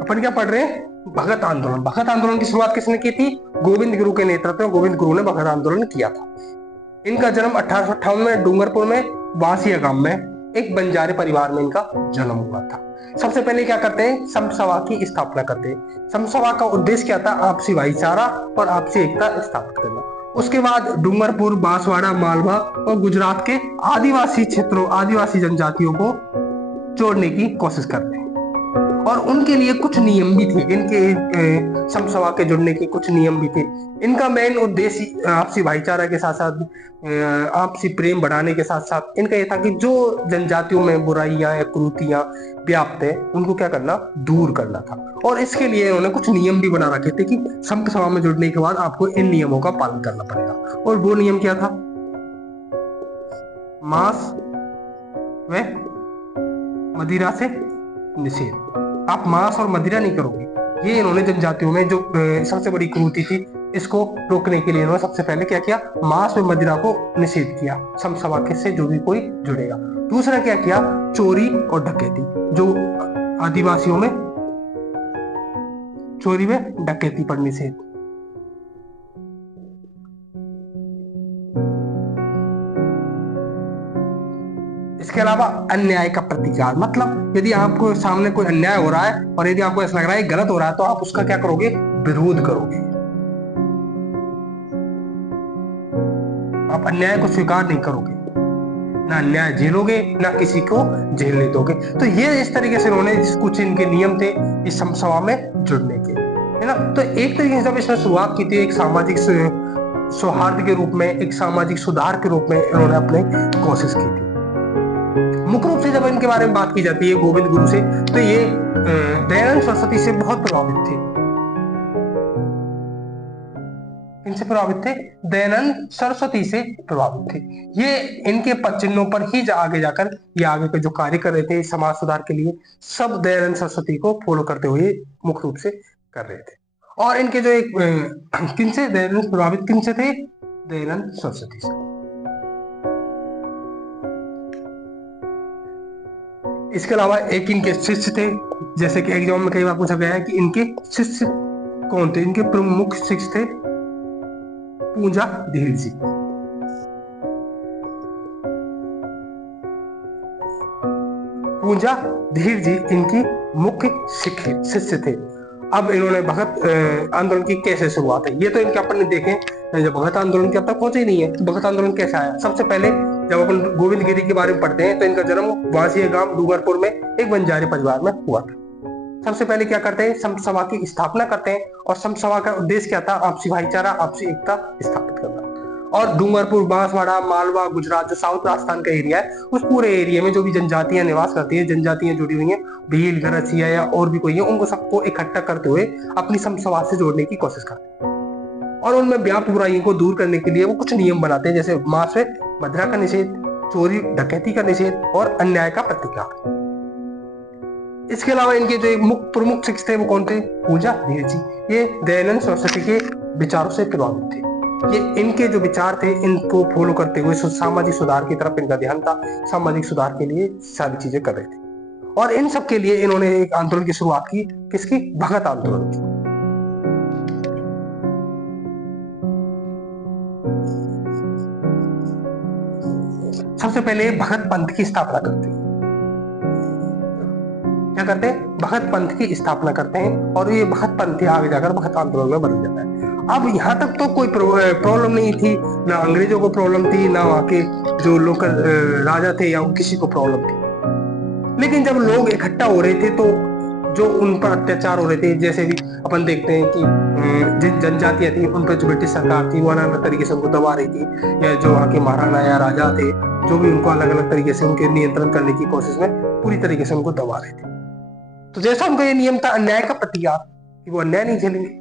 अपन क्या पढ़ रहे हैं? भगत आंदोलन। भगत आंदोलन की शुरुआत किसने की थी? गोविंद गुरु के नेतृत्व में गोविंद गुरु ने भगत आंदोलन किया था। इनका जन्म 1858 में डूंगरपुर में बासिया गांव में एक बंजारे परिवार में इनका जन्म हुआ था। सबसे पहले क्या करते हैं? संत सभा की स्थापना करते हैं। संत सभा का उद्देश्य क्या था? आपसी भाईचारा और आपसी एकता स्थापित करना। उसके बाद डूंगरपुर, बांसवाड़ा, मालवा और गुजरात के आदिवासी क्षेत्रों, आदिवासी जनजातियों को जोड़ने की कोशिश करते हैं। और उनके लिए कुछ नियम भी थे। इनके संत सभा के जुड़ने के कुछ नियम भी थे। इनका मेन उद्देश्य आपसी भाईचारा के साथ साथ आपसी प्रेम बढ़ाने के साथ साथ इनका यह था कि जो जनजातियों में बुराइयां या कुरीतियां व्याप्त है उनको क्या करना? दूर करना था। और इसके लिए उन्होंने कुछ नियम भी बना रखे थे कि संत सभा में जुड़ने के बाद आपको इन नियमों का पालन करना पड़ेगा। और वो नियम क्या था? मांस व मदिरा से निषेध। आप मांस और मदिरा नहीं करोगे। ये इन्होंने जनजातियों में जो सबसे बड़ी कुरीति थी, इसको रोकने के लिए इन्होंने सबसे पहले क्या किया? मांस और मदिरा को निषेध किया संत सभा से जो भी कोई जुड़ेगा। दूसरा क्या किया? चोरी और डकैती। जो आदिवासियों में चोरी व डकैती पर निषेध। इसके अलावा अन्याय का प्रतिकार, मतलब यदि आपको सामने कोई अन्याय हो रहा है और यदि आपको ऐसा लग रहा है गलत हो रहा है तो आप उसका क्या करोगे? विरोध करोगे। आप अन्याय को स्वीकार नहीं करोगे, ना अन्याय झेलोगे ना किसी को झेलने दोगे। तो ये इस तरीके से उन्होंने कुछ इनके नियम थे इस संत सभा में जुड़ने के, है ना। तो एक तरीके से जब इसने शुरुआत की थी एक सामाजिक सौहार्द के रूप में, एक सामाजिक सुधार के रूप में इन्होंने अपने कोशिश की थी। मुख्य रूप से जब इनके बारे में बात की जाती है गोविंद गुरु से, तो ये दयानंद सरस्वती से बहुत प्रभावित थे। इनसे प्रभावित थे? दयानंद सरस्वती से प्रभावित थे। ये इनके पद चिन्हों पर ही आगे जाकर ये आगे के जो कार्य कर रहे थे समाज सुधार के लिए, सब दयानंद सरस्वती को फॉलो करते हुए मुख्य रूप से कर रहे थे। और इनके जो एक किनसे दयानंद प्रभावित किनसे थे? दयानंद सरस्वती से। इसके अलावा एक इनके शिष्य थे, जैसे कि एग्जाम में कई बार पूछा गया है कि इनके शिष्य कौन थे। इनके प्रमुख शिष्य थे पूंजा धीर जी। पूंजा धीर जी इनकी मुख्य शिष्य थे। अब इन्होंने भगत आंदोलन की कैसे शुरुआत है ये तो इनके अपन ने देखे। जब भगत आंदोलन के अब तक पहुंचे ही नहीं है तो भगत आंदोलन कैसा आया? सबसे पहले जब अपन गोविंद गिरी के बारे में पढ़ते हैं तो इनका जन्म बासिया गांव डूंगरपुर में एक बंजारे परिवार में हुआ था। सबसे पहले क्या करते हैं? संत सभा की स्थापना करते हैं। और संत सभा का उद्देश्य क्या था? आपसी भाईचारा, आपसी एकता स्थापित करना। और डूंगरपुर, बांसवाड़ा, मालवा, गुजरात, जो साउथ राजस्थान का एरिया है, उस पूरे एरिया में जो भी जनजातियां निवास करती है, जनजातियां जुड़ी हुई हैं, भील, गरसिया या और भी कोई है, उनको सबको इकट्ठा करते हुए अपनी संत सभा से जोड़ने की कोशिश करते हैं। और उनमें व्याप्त बुराइयों को दूर करने के लिए वो कुछ नियम बनाते हैं, जैसे मांस व मदिरा का निषेध, चोरी डकैती का निषेध और अन्याय का प्रतिकार। इसके अलावा इनके जो प्रमुख शिक्षक थे वो कौन थे? पूंजा धीर जी। ये दयानंद सरस्वती के विचारों से प्रभावित थे। ये इनके जो विचार थे इनको फॉलो करते हुए सामाजिक सुधार की तरफ इनका ध्यान था। सामाजिक सुधार के लिए सारी चीजें कर रहे थे। और इन सब के लिए इन्होंने एक आंदोलन की शुरुआत की। किसकी? भगत आंदोलन की। सबसे पहले भगत पंथ की स्थापना करते हैं। क्या करते हैं? भगत पंथ की स्थापना करते हैं। और ये भगत पंथ आगे जाकर भगत आंदोलन में बदल जाता है। अब यहाँ तक तो कोई प्रॉब्लम नहीं थी, ना अंग्रेजों को प्रॉब्लम थी, ना वहाँ के जो लोकल राजा थे या किसी को प्रॉब्लम थी। लेकिन जब लोग इकट्ठा हो रहे थे तो जो उन पर अत्याचार हो रहे थे, जैसे भी अपन देखते हैं कि जिन जनजातियां थी उन पर जो ब्रिटिश सरकार थी वो अलग अलग तरीके से उनको दबा रही थी, या जो वहाँ के महाराणा या राजा थे जो भी उनको अलग अलग तरीके से उनके नियंत्रण करने की कोशिश में पूरी तरीके से उनको दबा रहे थे। तो जैसा उनका ये नियम था अन्याय का प्रतिकार, कि वो अन्याय नहीं झेलेंगे।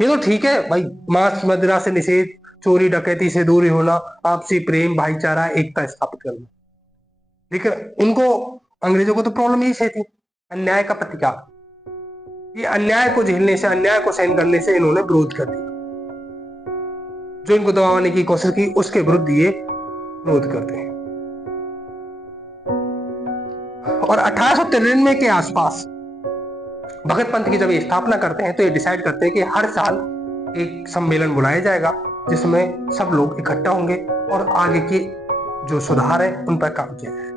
ये तो ठीक है भाई, मांस मदिरा से निषेध, चोरी डकैती से दूरी होना, आपसी प्रेम, भाईचारा, एकता स्थापित करना। लेकिन उनको, अंग्रेजों को तो प्रॉब्लम यही थी, अन्याय का प्रतिकार। ये अन्याय को झेलने से, अन्याय को सहन करने से इन्होंने विरोध कर दिया। जो इनको दबाने की कोशिश की उसके विरुद्ध ये विरोध करते हैं। और 1893 के आसपास भगत पंथ की जब ये स्थापना करते हैं तो ये डिसाइड करते हैं कि हर साल एक सम्मेलन बुलाया जाएगा जिसमें सब लोग इकट्ठा होंगे और आगे के जो सुधार है उन पर काम किया जाएगा।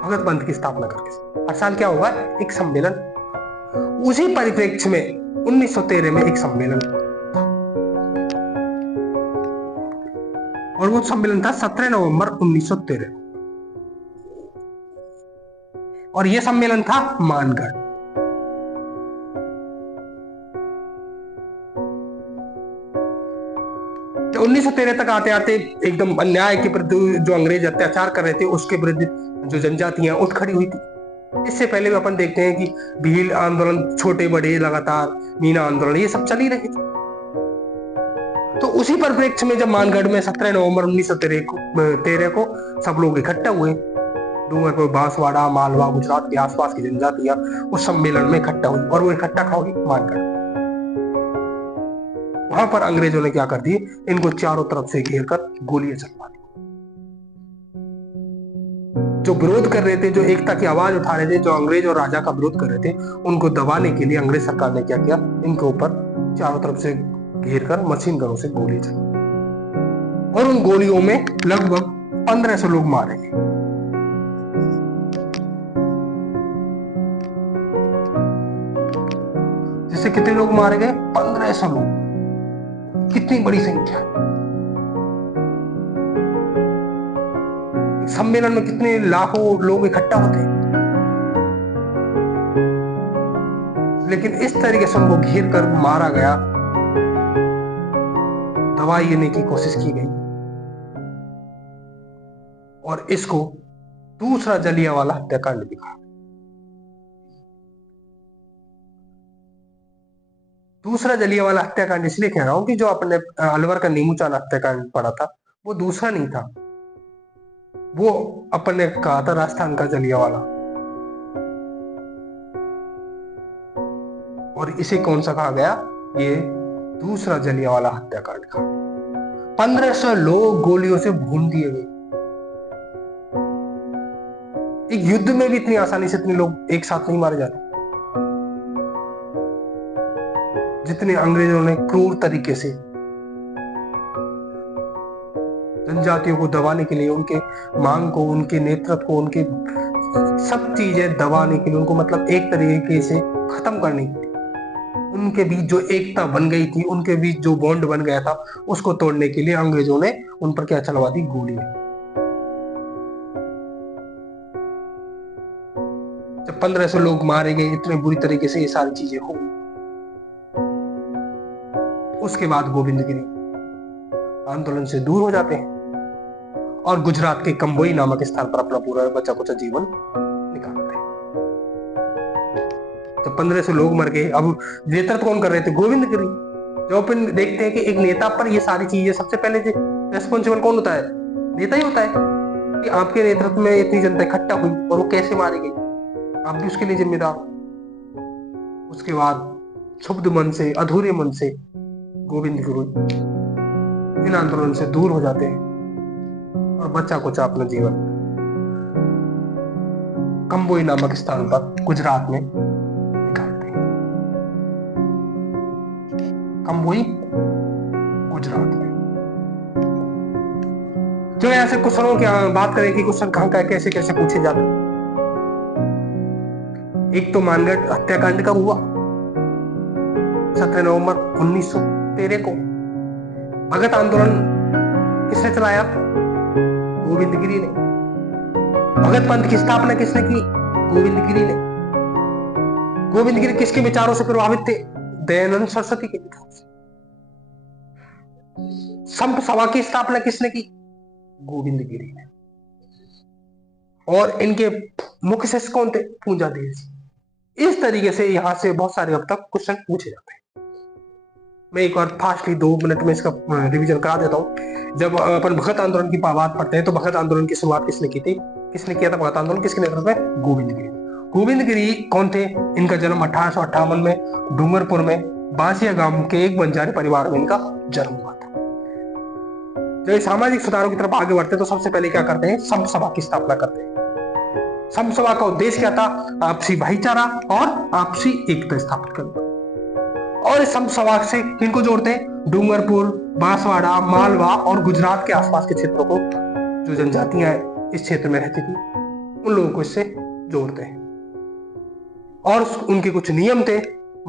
भगत पंथ की स्थापना करके हर साल क्या होगा, एक सम्मेलन। उसी परिप्रेक्ष्य में 1913 में एक सम्मेलन था और वो सम्मेलन था 17 नवंबर 1913 और ये सम्मेलन था मानगढ़। तो 1913 तक आते आते एकदम अन्याय के प्रति जो अंग्रेज अत्याचार कर रहे थे उसके विरुद्ध जो जनजातियां उठ खड़ी हुई थी। इससे पहले भी अपन देखते हैं कि भील आंदोलन, छोटे बड़े लगातार मीना आंदोलन, ये सब चल ही रहे थे। तो उसी परिप्रेक्ष्य में जब मानगढ़ में 17 नवंबर 1913 को सब लोग इकट्ठा हुए, डूंगरपुर, बांसवाड़ा, मालवा, गुजरात के आसपास की जनजातियां उस सम्मेलन में इकट्ठा हुई और वो इकट्ठा कहाँ हुई, मानगढ़। वहां पर अंग्रेजों ने क्या कर दी, इनको चारों तरफ से घेर कर गोलियां चलवा दी। जो विरोध कर रहे थे, जो एकता की आवाज उठा रहे थे, जो अंग्रेज और राजा का विरोध कर रहे थे, उनको दबाने के लिए अंग्रेज सरकार ने क्या किया, इनके ऊपर चारों तरफ से घेर कर मशीन गनों से गोली चलाई और उन गोलियों में लगभग 1500 लोग मारे गए। जिससे कितने लोग मारे गए, 1500 लोग। कितनी बड़ी संख्या। सम्मेलन में कितने लाखों लोग इकट्ठा होते हैं, लेकिन इस तरीके से उनको घेर कर मारा गया, दवाई लेने की कोशिश की गई और इसको दूसरा जलियांवाला हत्याकांड दिखा। दूसरा जलियांवाला हत्याकांड इसलिए कह रहा हूं कि जो अपने अलवर का नीमूचान हत्याकांड पड़ा था वो दूसरा नहीं था, वो अपन ने कहा था राजस्थान का जलियांवाला। और इसे कौन सा कहा गया, ये दूसरा जलियांवाला हत्याकांड का। 1500 लोग गोलियों से भून दिए गए। एक युद्ध में भी इतनी आसानी से इतने लोग एक साथ नहीं मारे जाते जितने अंग्रेजों ने क्रूर तरीके से जनजातियों को दबाने के लिए, उनके मांग को, उनके नेतृत्व को, उनके सब चीजें दबाने के लिए, उनको मतलब एक तरीके से खत्म करने के लिए, उनके बीच जो एकता बन गई थी, उनके बीच जो बॉन्ड बन गया था, उसको तोड़ने के लिए अंग्रेजों ने उन पर क्या चलवा दी, गोलियां। जब 1500 लोग मारे गए, इतने बुरी तरीके से ये सारी चीजें हो, उसके बाद गोविंदगिरी आंदोलन से दूर हो जाते हैं और गुजरात के कंबोई नामक स्थान पर अपना पूरा बचा कुचा जीवन निकालते हैं। तो 1500 लोग मर गए। अब नेतृत्व कौन कर रहे थे, गोविंदगिरी। जो अपन देखते हैं कि एक नेता पर ये सारी चीजें सबसे पहले रेस्पॉन्सिबल कौन होता है, नेता ही होता है कि आपके नेतृत्व में इतनी जनता इकट्ठा हुई और वो कैसे मारी गई, आप भी उसके लिए जिम्मेदार। उसके बाद क्षुब्ध मन से, अधूरे मन से गोविंदगिरी इन आंदोलन से दूर हो जाते हैं और बच्चा कुचा अपना जीवन कंबोई नामक स्थान पर गुजरात में निकालते हैं। कंबोई गुजरात में। जो यहाँ से क्वेश्चनों की बात करें कि क्वेश्चन कहां का कैसे कैसे पूछे जाते हैं। एक तो मानगढ़ हत्याकांड कब हुआ, 17 नवंबर 1913 को। भगत आंदोलन किसने चलाया, गोविंदगिरी ने। भगत पंथ की स्थापना किसने की, गोविंदगिरी ने। गोविंदगिरी किसके विचारों से प्रभावित थे, दयानंद सरस्वती के विचारों से। संत सभा की स्थापना किसने की, गोविंदगिरी ने। और इनके मुख्य शिष्य कौन थे, पूंजादेव जी। इस तरीके से यहां से बहुत सारे अब तक क्वेश्चन पूछे जाते हैं। मैं एक बार फास्टली 2 मिनट में इसका रिवीजन करा देता हूँ। जब अपन भगत आंदोलन की बात पढ़ते हैं तो भगत आंदोलन की शुरुआत किसने की थी, किसने किया था भगत आंदोलन, किसके नेतृत्व में, गोविंदगिरी। गोविंदगिरी कौन थे, इनका जन्म 1858 में डूंगरपुर में बासिया गांव के एक बंजारी परिवार में इनका जन्म हुआ था। जब सामाजिक सुधारों की तरफ आगे बढ़ते तो सबसे पहले क्या करते हैं, संत सभा की स्थापना करते हैं। समसभा का उद्देश्य क्या था? आपसी भाईचारा और आपसी एकता स्थापित करना। और इस समसभा से किनको जोड़ते हैं? डूंगरपुर, बांसवाड़ा, मालवा और गुजरात के आसपास के क्षेत्रों को, जो जनजातियां इस क्षेत्र में रहती थी, उन लोगों को इससे जोड़ते हैं। और उनके कुछ नियम थे: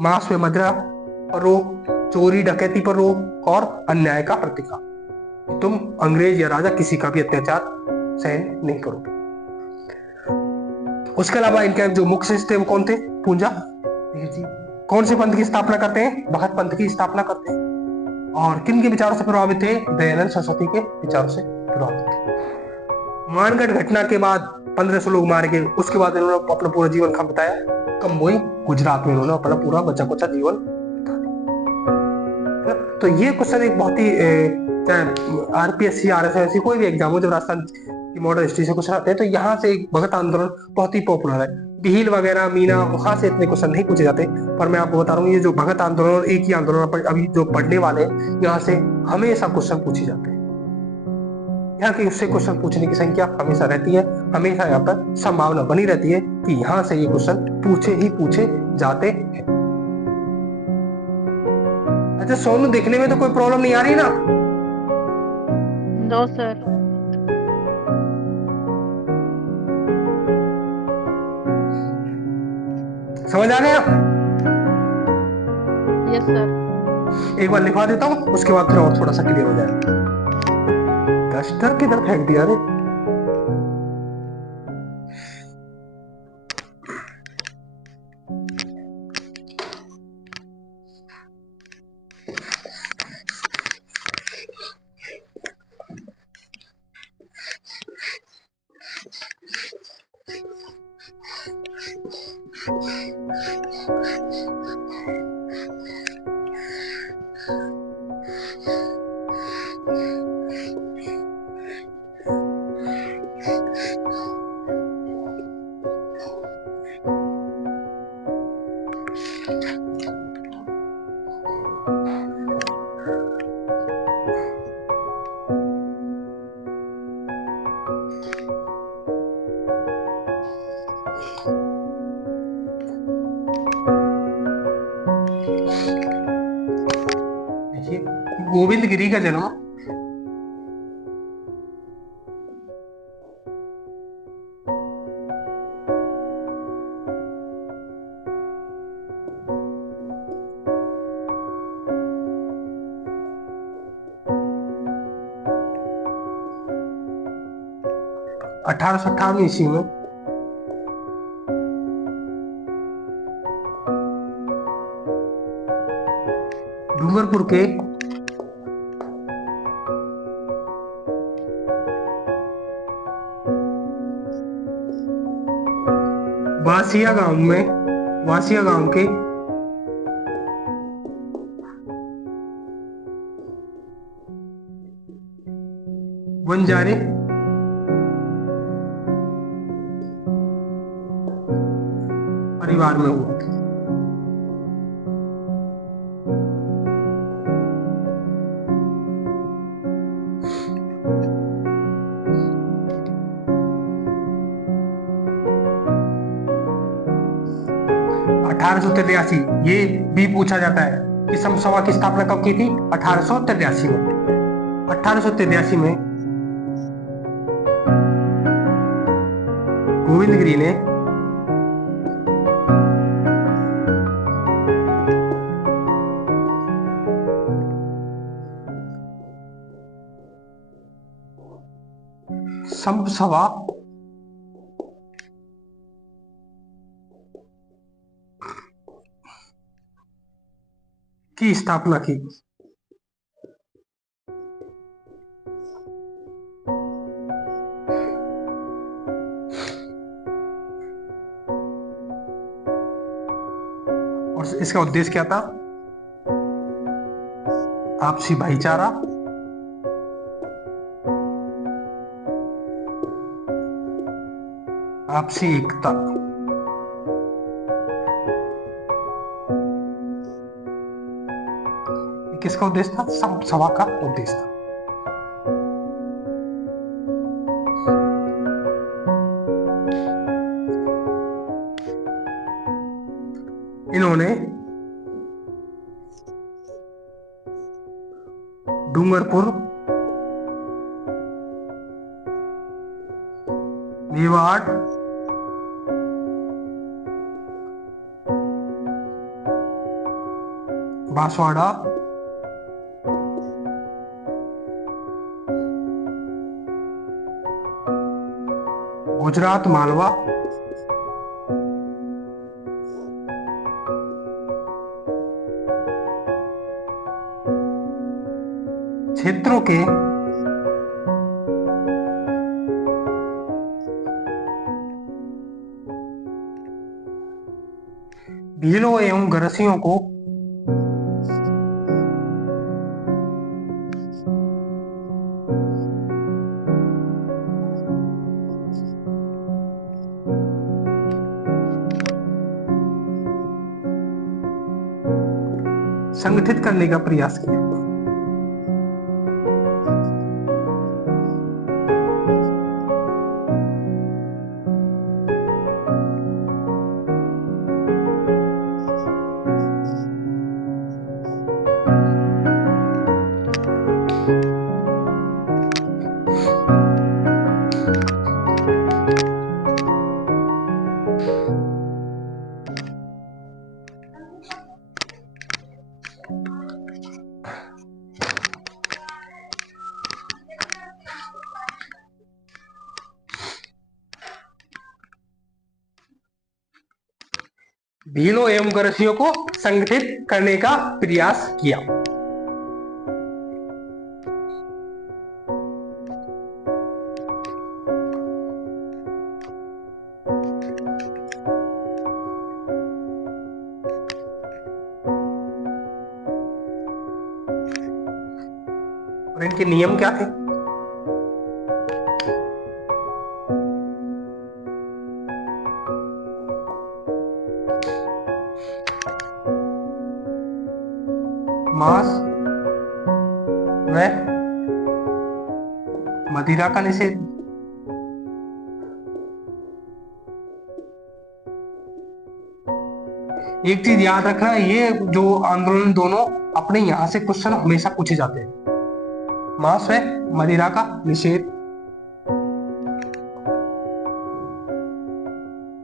मांस में मदिरा पर रोक, चोरी डकैती पर रोक और अन्याय का प्रतिकार। तुम अंग्रेज या राजा किसी का भी अत्याचार सहन नहीं करोगे। उसके अलावा इनके जो मुख्य शिष्य थे वो कौन थे? पूंजा धीर जी। कौन से पंथ की स्थापना करते हैं? भगत पंथ की स्थापना करते हैं। और किन के विचारों से प्रभावित थे? दयानंद सरस्वती के विचारों से प्रभावित थे। मानगढ़ घटना के बाद 1500 लोग मारे गए। उसके बाद इन्होंने अपना पूरा जीवन कहाँ बिताया? कंबोई, गुजरात में इन्होंने अपना पूरा बचा कुचा जीवन बिता दिया। तो ये क्वेश्चन एक बहुत ही चाहे आरपीएससी, आरएसएससी, कोई भी एग्जाम हो, जब राजस्थान की मॉडर्न हिस्ट्री से क्वेश्चन आते हैं तो यहाँ से भगत आंदोलन बहुत ही पॉपुलर है। भील वगैरह, मीना, वहां से इतने क्वेश्चन नहीं पूछे जाते, पर मैं आपको बता रहा हूँ ये जो भगत आंदोलन और एक ही आंदोलन अभी जो पढ़ने वाले हैं, यहाँ से हमेशा क्वेश्चन पूछे जाते हैं। यहाँ के उससे क्वेश्चन पूछने की संख्या हमेशा रहती है, हमेशा यहाँ पर संभावना बनी रहती है कि यहाँ से ये क्वेश्चन पूछे जाते हैं। अच्छा सोनू, देखने में तो कोई प्रॉब्लम नहीं आ रही ना? No sir. समझ आ रहे हैं? Yes sir. एक बार लिखवा देता हूँ, उसके बाद फिर और थोड़ा सा क्लियर हो जाएगा। डस्टर किधर फेंक दिया रे? गोविंद गिरी का जन्म 1858 ईस्वी में डूंगरपुर के वासिया गांव के वंजारे परिवार में हुआ। ये भी पूछा जाता है कि समसभा की स्थापना कब की थी? 1883 में। 1883 में गोविंद गिरी ने समसभा की स्थापना की। और इसका उद्देश्य क्या था? आपसी भाईचारा, आपसी एकता। किसका उद्देश्य था? समसभा का उद्देश्य था। इन्होंने डूंगरपुर, मेवाड़, बांसवाड़ा, गुजरात, मालवा, क्षेत्रों के भीलों एवं गरसियों को संगठित करने का प्रयास किया। भीलों एवं गरसियों को संगठित करने का प्रयास किया। और इनके नियम क्या थे? मांस व मदिरा का निषेध, एक चीज याद रखना, ये जो आंदोलन दोनों अपने यहां से क्वेश्चन हमेशा पूछे जाते हैं। मांस व मदिरा का निषेध,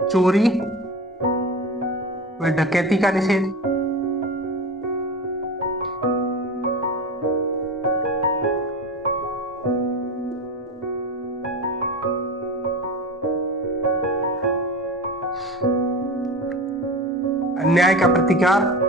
चोरी व डकैती का निषेध, अन्याय का प्रतिकार,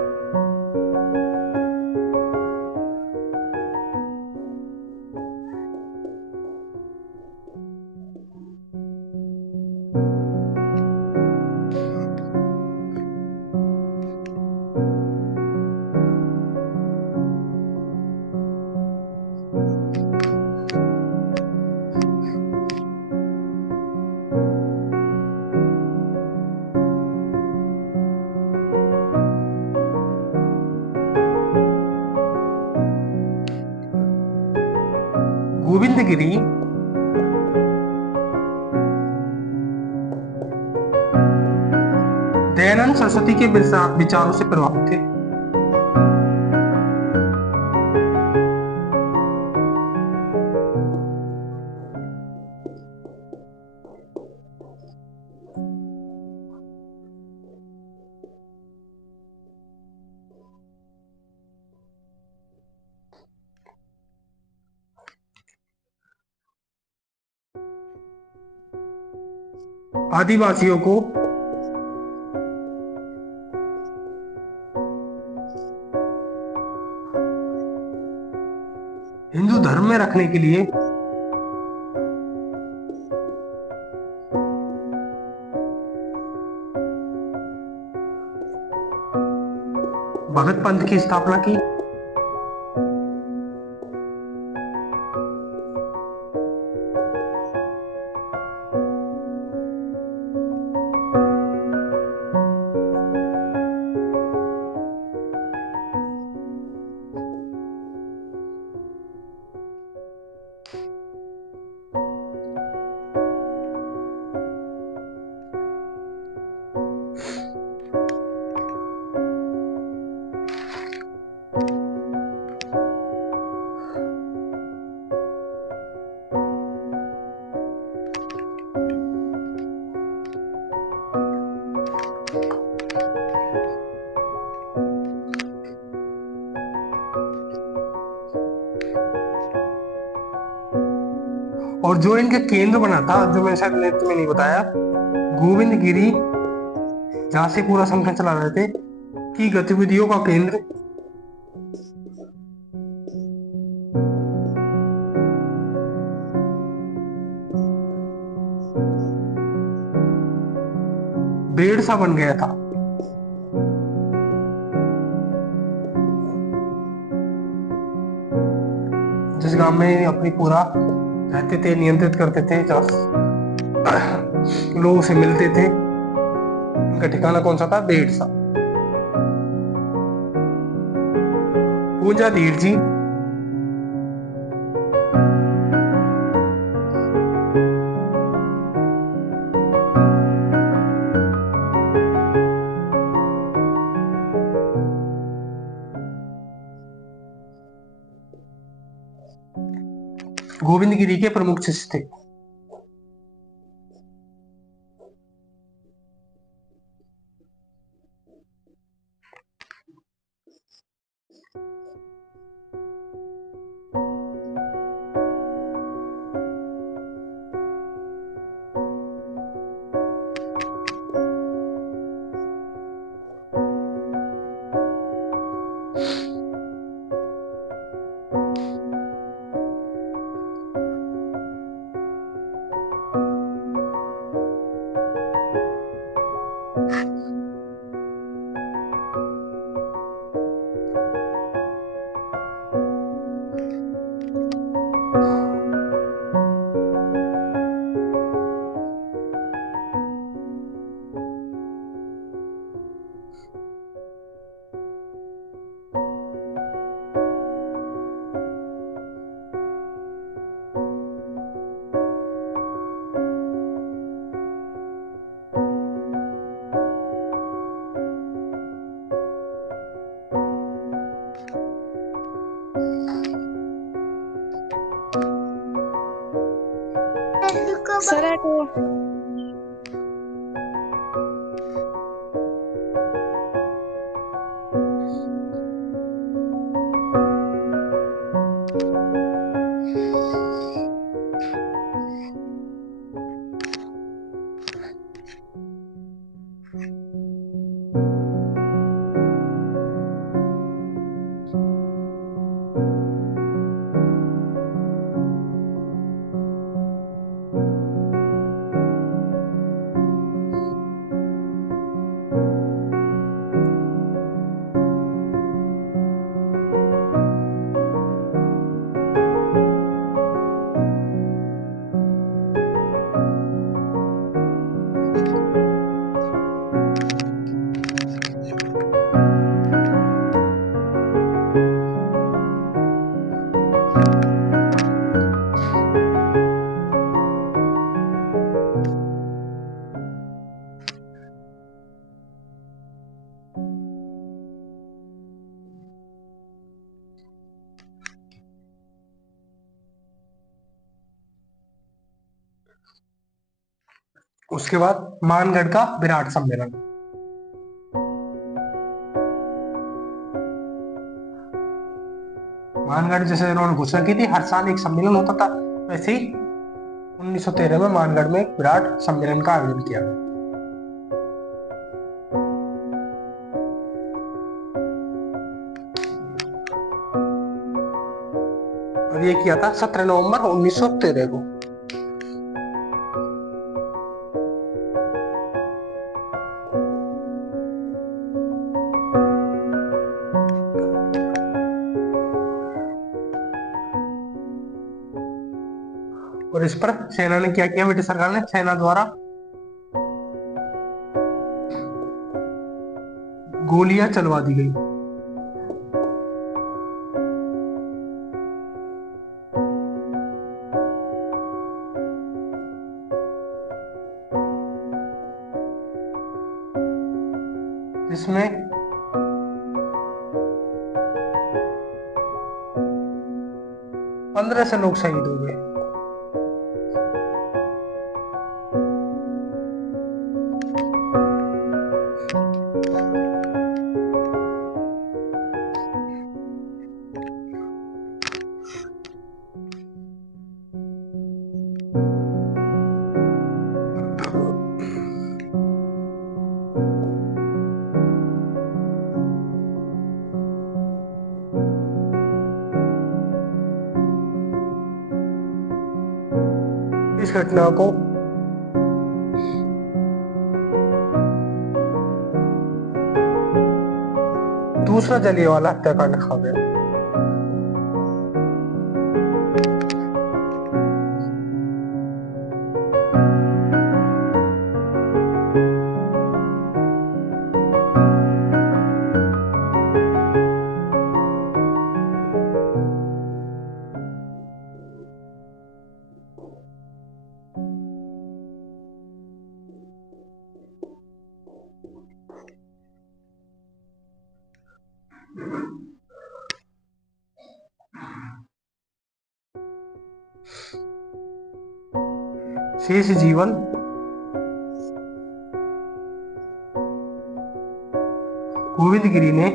गोविंदगिरी दयानंद सरस्वती के विचारों से प्रभावित थे। आदिवासियों को हिंदू धर्म में रखने के लिए भगत पंथ की स्थापना की। जो इनका केंद्र बना था, जो मैंने शायद तुम्हें नहीं बताया, गोविंद गिरी, जहां से पूरा संगठन चला रहे थे, की गतिविधियों का केंद्र बेड़सा बन गया था। जिस गांव में अपनी पूरा रहते थे, नियंत्रित करते थे, जहाँ लोगों से मिलते थे, उनका ठिकाना कौन सा था? बेड़सा। पूंजा धीर जी, गोविंद गिरी के प्रमुख शिष्य थे। सर हटो। उसके बाद मानगढ़ का विराट सम्मेलन। मानगढ़ जैसे इन्होंने घोषणा की थी हर साल एक सम्मेलन होता था, वैसे ही 1913 में मानगढ़ में एक विराट सम्मेलन का आयोजन किया गया। और ये किया था 17 नवंबर 1913 को। और इस पर सेना ने क्या किया? ब्रिटिश सरकार ने सेना द्वारा गोलियां चलवा दी गई। जिसमें 15 से लोग शहीद हो गए। इस घटना को दूसरा जलियांवाला हत्याकांड कहा गया। शेष जीवन गोविंद गिरी ने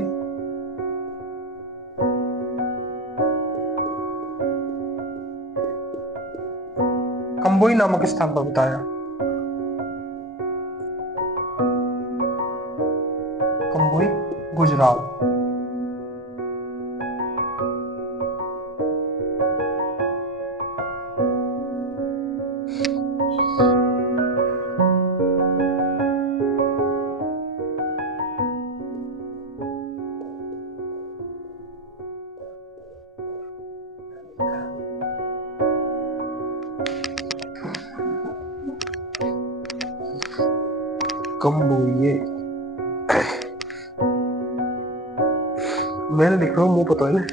कंबोई नामक स्थान पर बिताया। कंबोई गुजरात। कंबोई मैंने लिख रहा हूँ, मुंह पता है ना।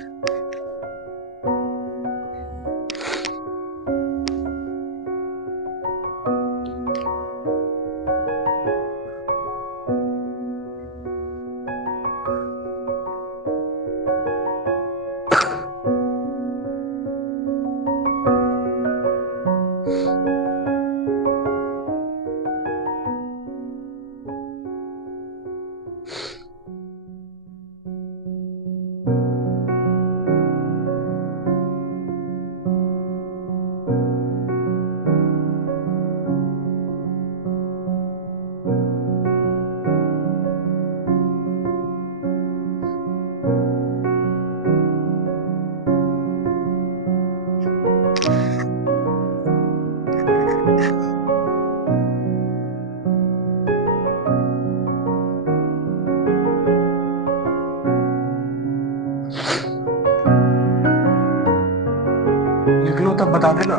लिख लो तब बता देना।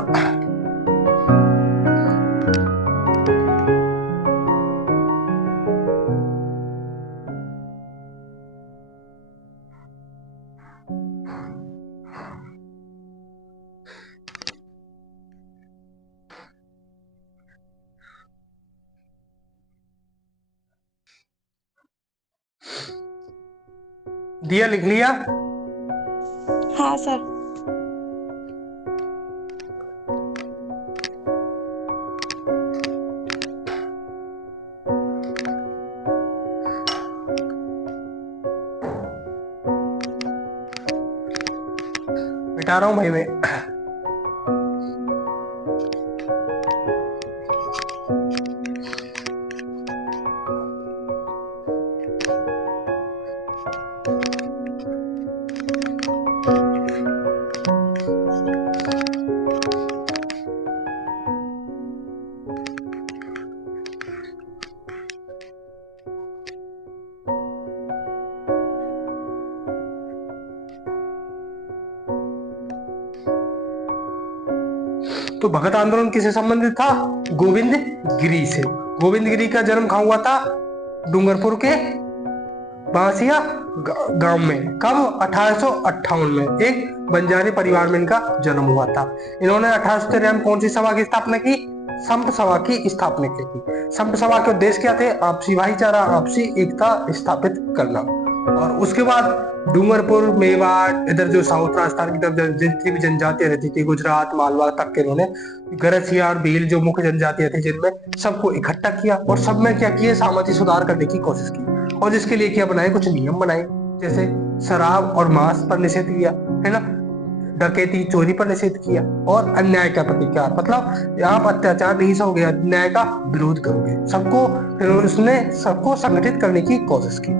दिया लिख लिया? हाँ सर। मिटा रहा हूं भाई मैं। तो भगत आंदोलन किससे संबंधित था? गोविंद गिरी से। गोविंद गिरी का जन्म कहाँ हुआ था? डूंगरपुर के बांसिया गांव में। कब? 1858 में। एक बंजारे परिवार में इनका जन्म हुआ था। इन्होंने 1813 में कौन सी सभा की स्थापना की? संत सभा की स्थापना की थी। संत सभा के उद्देश्य क्या थे? आपसी भाईचारा, आपसी एकता स्थापित करना। और उसके बाद डूंगरपुर, मेवाड़, इधर जो साउथ राजस्थान की तरफ जितनी भी जनजातियां रहती थी, गुजरात, मालवा तक के इन्होंने गरसिया और भील जो मुख्य जनजातियां थी जिनमें, सबको इकट्ठा किया और सब में क्या किए? सामाजिक सुधार करने की कोशिश की। और जिसके लिए क्या बनाए? कुछ नियम बनाए, जैसे शराब और मांस पर निषेध किया, है ना, डकैती चोरी पर निषेध किया, और अन्याय का प्रतिकार, मतलब आप अत्याचार नहीं सहोगे, अन्याय का विरोध करोगे। सबको उसने सबको संगठित करने की कोशिश की।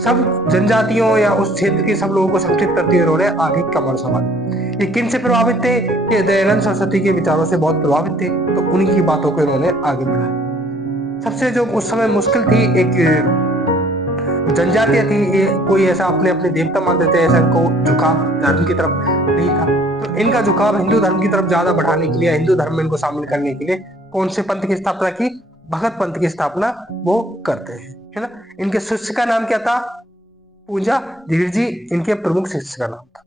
सब जनजातियों या उस क्षेत्र के सब लोगों को संगठित करते हुए उन्होंने आगे कमर संभाली। ये किन से प्रभावित थे? ये दयानंद सरस्वती के विचारों से बहुत प्रभावित थे। तो उन्हीं की बातों को इन्होंने आगे बढ़ाया। सबसे जो उस समय मुश्किल थी, एक जनजातीय थी, ये कोई ऐसा अपने अपने देवता मानते थे, ऐसा को झुकाव धर्म की तरफ नहीं था। तो इनका झुकाव हिंदू धर्म की तरफ ज्यादा बढ़ाने के लिए, हिंदू धर्म में इनको शामिल करने के लिए कौन से पंथ की स्थापना की? भगत पंथ की स्थापना वो करते हैं, है ना। इनके शिष्य का नाम क्या था? पूंजा धीर जी इनके प्रमुख शिष्य का नाम था।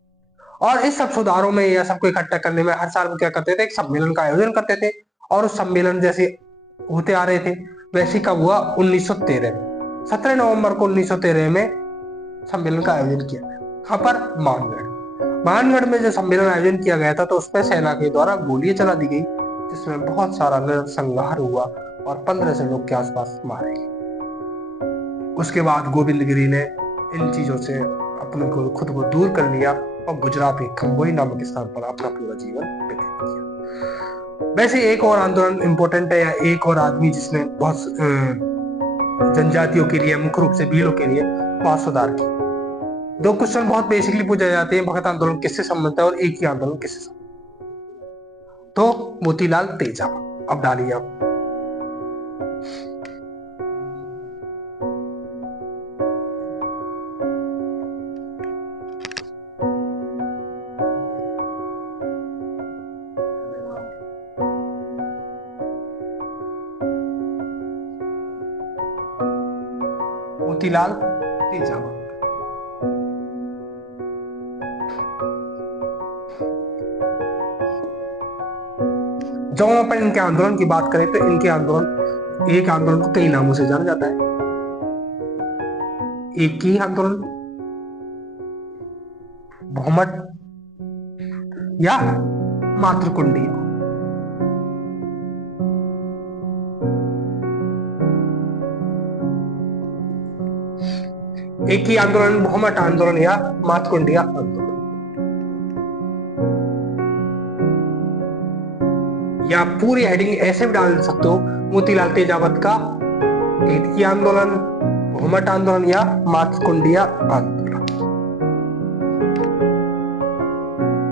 और इस सब सुधारों में या सबको इकट्ठा करने में हर साल वो क्या करते थे? एक सम्मेलन का आयोजन करते थे। और उस सम्मेलन जैसे होते आ रहे थे वैसे कब हुआ? 1913 में। 17 नवंबर को 1913 में सम्मेलन का आयोजन किया गया। कहां पर? मानगढ़। मानगढ़ में जो सम्मेलन आयोजन किया गया था तो उसमें सेना के द्वारा गोलियां चला दी गई, जिसमें बहुत सारा नरसंहार हुआ और 1500 लोग के आसपास मारे गए। उसके बाद गोविंदगिरी ने इन चीजों से अपने को खुद को दूर कर लिया और गुजरात के खम्बोई नामक स्थान पर अपना पूरा जीवन व्यतीत किया। वैसे एक और आंदोलन इंपॉर्टेंट है, या एक और आदमी जिसने बहुत जनजातियों के लिए, मुख्य रूप से भीलों के लिए बहुत सुधार किया। दो क्वेश्चन बहुत बेसिकली पूछे जाते हैं, भगत आंदोलन किससे संबंधित है और एक ही आंदोलन किससे संबंधित? तो मोतीलाल तेजाब। अब डालिए आप। मोतीलाल तेजाब। जब हम अपन इनके आंदोलन की बात करें तो इनके आंदोलन, एक आंदोलन को कई नामों से जाना जाता है। एक ही आंदोलन, भौमट या मातृकुंडी। एक ही आंदोलन, भौमट आंदोलन या मातकुंडिया आंदोलन। या पूरी हेडिंग ऐसे भी डाल सकते हो, मोतीलाल तेजावत का एक ही आंदोलन, भौमट आंदोलन या मातकुंडिया आंदोलन।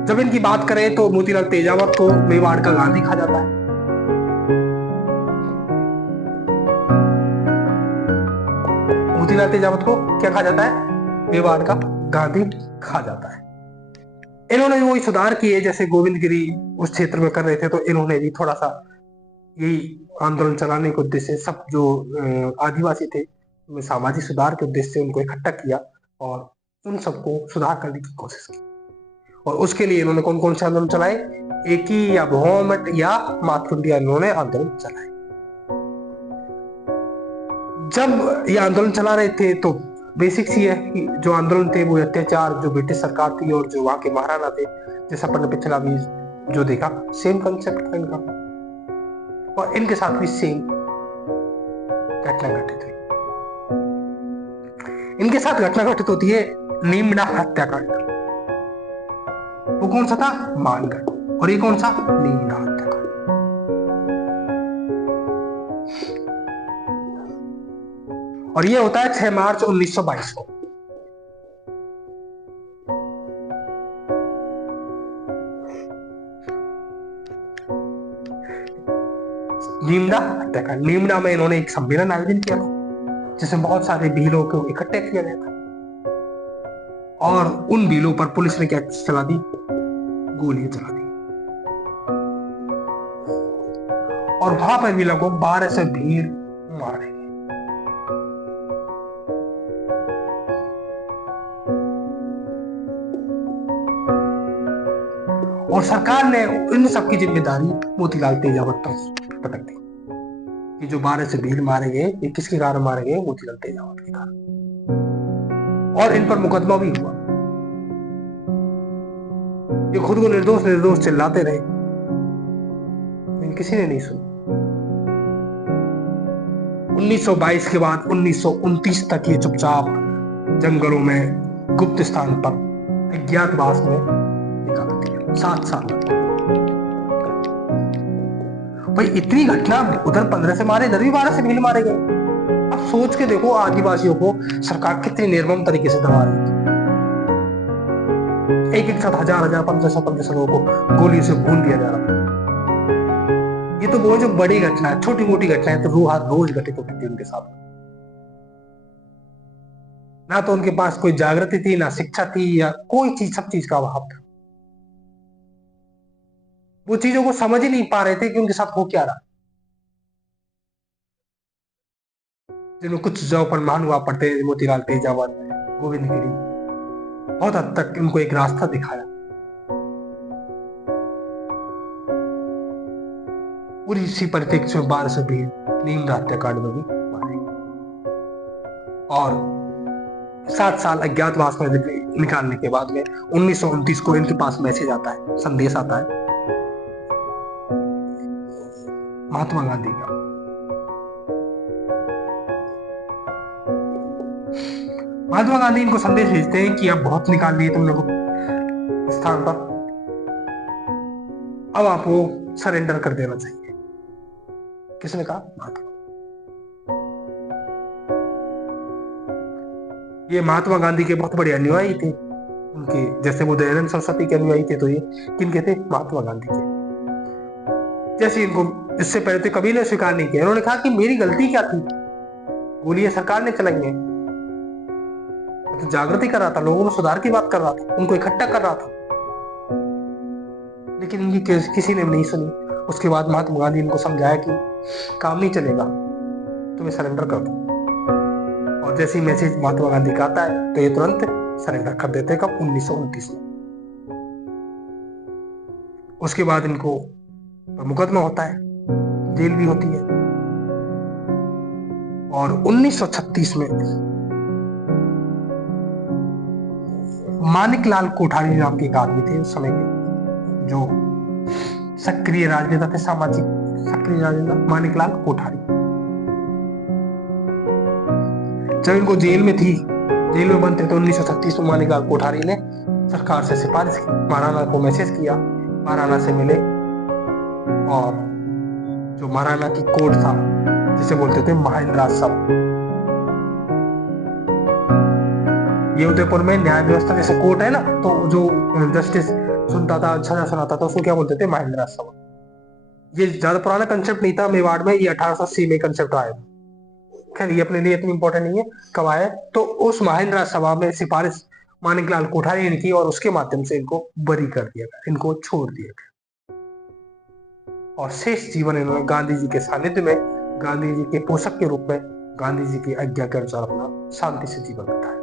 जब इनकी बात करें तो मोतीलाल तेजावत को मेवाड़ का गांधी कहा जाता है। मोतीलाल तेजावत को क्या कहा जाता है? मेवाड़ का गांधी कहा जाता है। इन्होंने वही सुधार किए जैसे गोविंदगिरी उस क्षेत्र में कर रहे थे, तो इन्होंने भी थोड़ा सा यही आंदोलन चलाने के उद्देश्य से सब जो आदिवासी थे सामाजिक सुधार के उद्देश्य से उनको इकट्ठा किया और उन सबको सुधार करने की कोशिश की। और उसके लिए इन्होंने कौन कौन से आंदोलन चलाए? एक ही या भौमट या मातकुंडिया इन्होंने आंदोलन चलाए। जब ये आंदोलन चला रहे थे तो बेसिक सी है कि जो आंदोलन थे वो अत्याचार जो ब्रिटिश सरकार थी और जो वहां के महाराणा थे, जैसा अपन ने पिछला भी जो देखा, सेम कंसेप्ट था इनका और इनके साथ भी सेम घटना घटित हुई। इनके साथ घटना घटित होती है नीमड़ा हत्याकांड। वो कौन सा था? मानगढ़। और ये कौन सा? नीमड़ा हत्याकांड। और ये होता है 6 मार्च 1922 को। नीमड़ा हत्याकांड। नीमड़ा में इन्होंने एक सम्मेलन आयोजन किया था जिसमें बहुत सारे भीलों को इकट्ठे किया गया था और उन भीलों पर पुलिस ने क्या चला दी? गोलियां चला दी। और वहां पर भी लगभग 1200 भील मारे। और सरकार ने इन सबकी जिम्मेदारी मोतीलाल तेजावत पर पटक दी कि जो 1200 भील मारे गए ये किसके कारण मारे गए? मोतीलाल तेजावत के कारण। और इन पर मुकदमा भी हुआ। ये खुद को निर्दोष निर्दोष चिल्लाते रहे, किसी ने नहीं सुना। 1922 के बाद 1929 तक ये चुपचाप जंगलों में गुप्त स्थान पर अज्ञातवास में निकालती है। 7 साल। भाई इतनी घटना, उधर 15 से मारे, इधर भी 12 से भील मारे गए। अब सोच के देखो आदिवासियों को सरकार कितनी निर्मम तरीके से दबा रही थी। एक एक साथ 1000 1500 लोगों को गोली से भून दिया जा रहा था। ये तो वो जो बड़ी घटना है, छोटी मोटी घटनाएं तो रोज घटित होती थी उनके साथ। ना तो उनके पास कोई जागृति थी, ना शिक्षा थी, या कोई चीज, सब चीज का अभाव था। वो चीजों को समझ ही नहीं पा रहे थे कि उनके साथ हो क्या रहा। जिनमें कुछ जो अपन महानुभाव पढ़ते हैं, मोतीलाल तेजावत, गोविंद गिरी, बहुत हद तक उनको एक रास्ता दिखाया। पूरी इसी परिप्रेक्ष्य में 1220 नीम हत्याकांड में भी मारे, और 7 साल अज्ञातवास में निकालने के बाद में 1929 को इनके पास मैसेज आता है, संदेश आता है महात्मा गांधी का। महात्मा गांधी इनको संदेश भेजते हैं कि अब बहुत निकाल लिए तुम लोग स्थान पर, अब आपको सरेंडर कर देना चाहिए। किसने कहा? महात्मा। ये महात्मा गांधी के बहुत बड़े अनुयायी थे। उनके जैसे वो दयानंद सरस्वती के अनुयायी थे, तो ये किनके थे? महात्मा गांधी के। जैसे इनको इससे पहले तो कभी ने स्वीकार नहीं किया। इन्होंने कहा कि मेरी गलती क्या थी, गोलियां सरकार ने चलाई है, तो जागृति कर रहा था, लोगों में सुधार की बात कर रहा था, उनको इकट्ठा कर रहा था, लेकिन इनकी किसी ने नहीं सुनी। उसके बाद महात्मा गांधी इनको समझाया कि काम नहीं चलेगा, तुम्हें सरेंडर कर दो। और जैसे ही मैसेज महात्मा गांधी का आता है तो ये तुरंत सरेंडर कर देते हैं। कब? 1929 में। उसके बाद इनको मुकदमा होता है, जेल भी होती है, और 1936 में मानिकलाल कोठारी नाम के एक आदमी थे उस समय के, जो सक्रिय राजनेता थे, सामाजिक सक्रिय राजनेता, मानिकलाल कोठारी। जब इनको जेल में बंद थे तो 1936 में मानिकलाल कोठारी ने सरकार से सिफारिश की, महाराणा को मैसेज किया, महाराणा से मिले, और जो महाराणा की कोर्ट था, जिसे बोलते थे महेंद्र सभा, ये उदयपुर में न्याय व्यवस्था जैसे कोर्ट है ना, तो जो जस्टिस सुनता था, सजा सुनाता था, उसको क्या बोलते थे? महेंद्र सभा। ये ज्यादा पुराना कंसेप्ट नहीं था मेवाड़ में, ये 1880 में कंसेप्ट आया था। खैर ये अपने लिए इतनी इंपॉर्टेंट नहीं है कब आया। तो उस महेंद्र सभा में सिफारिश मानिकलाल कोठारी ने की, और उसके माध्यम से इनको बरी कर दिया गया, इनको छोड़ दिया गया, और शेष जीवन इन्होंने गांधी जी के सानिध्य में, गांधी जी के पोषक के रूप में, गांधी जी की आज्ञा के अनुसार अपना शांति से जीवन बिताया।